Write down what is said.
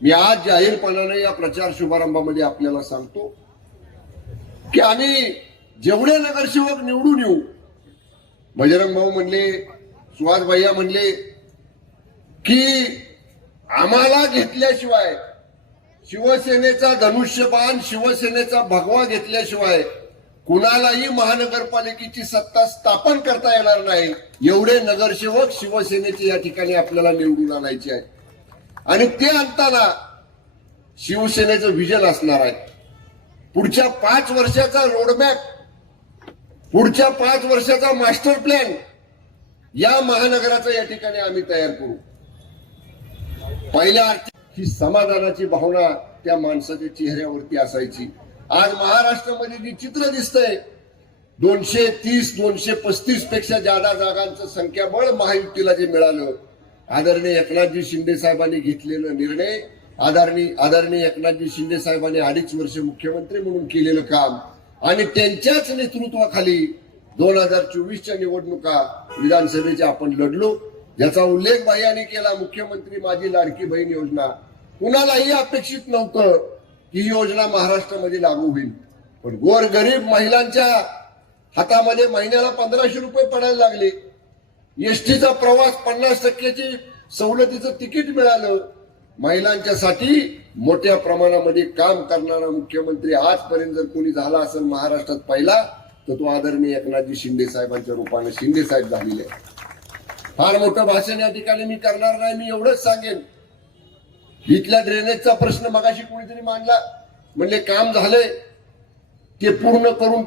मी आज जाहीरपणाने या प्रचार शुभारंभामध्ये आपल्याला सांगतो की आम्ही जेवढे नगरसेवक निवडून येऊ, बजरंग भाऊ म्हणले, सुहास भैया म्हणले की आम्हाला घेतल्याशिवाय, शिवसेनेचा धनुष्यबाण, शिवसेनेचा भगवा घेतल्याशिवाय कुणालाही महानगरपालिकेची सत्ता स्थापन करता येणार नाही. एवढे नगरसेवक शिवसेनेचे या ठिकाणी आपल्याला निवडून आणायचे आहेत. आणि ते आणताना शिवसेनेचं विजन असणार आहे. पुढच्या 5 वर्षाचा रोडमॅप, पुढच्या 5 वर्षाचा मास्टर प्लॅन या महानगराचा या ठिकाणी आम्ही तयार करू. पहिल्या ही समाधानाची भावना त्या माणसाच्या चेहऱ्यावरती असायची. आज महाराष्ट्रामध्ये जी चित्र दिसतंय, 230-235 पेक्षा जादा जागांचं संख्याबळ महायुतीला जे मिळालं, आदरणीय एकनाथजी शिंदे साहेबांनी घेतलेला निर्णय, आदरणीय एकनाथजी शिंदे साहेबांनी 2.5 वर्ष मुख्यमंत्री म्हणून केलेलं काम आणि त्यांच्याच नेतृत्वाखाली 2024च्या निवडणुका विधानसभेच्या आपण लढलो, ज्याचा उल्लेख भाईंनी केला. मुख्यमंत्री माझी लाडकी बहीण योजना कुणालाही अपेक्षित नव्हतं की ही योजना महाराष्ट्रामध्ये लागू होईल, पण गोरगरीब महिलांच्या हातामध्ये महिन्याला 1500 रुपये पडायला लागले. एसटीचा प्रवास 50% सवलतीचं तिकीट मिळालं. महिलांच्यासाठी मोठ्या प्रमाणामध्ये काम करणारा मुख्यमंत्री आजपर्यंत जर कोणी झाला असेल महाराष्ट्रात पहिला, तर तो आदरणीय एकनाथजी शिंदे साहेबांच्या रूपाने शिंदे साहेब झालेले. फार मोठं भाषण या ठिकाणी मी करणार नाही. मी एवढंच सांगेन, इथल्या ड्रेनेजचा प्रश्न मगाशी कोणीतरी मांडला, म्हणले काम झालंय, ते पूर्ण करून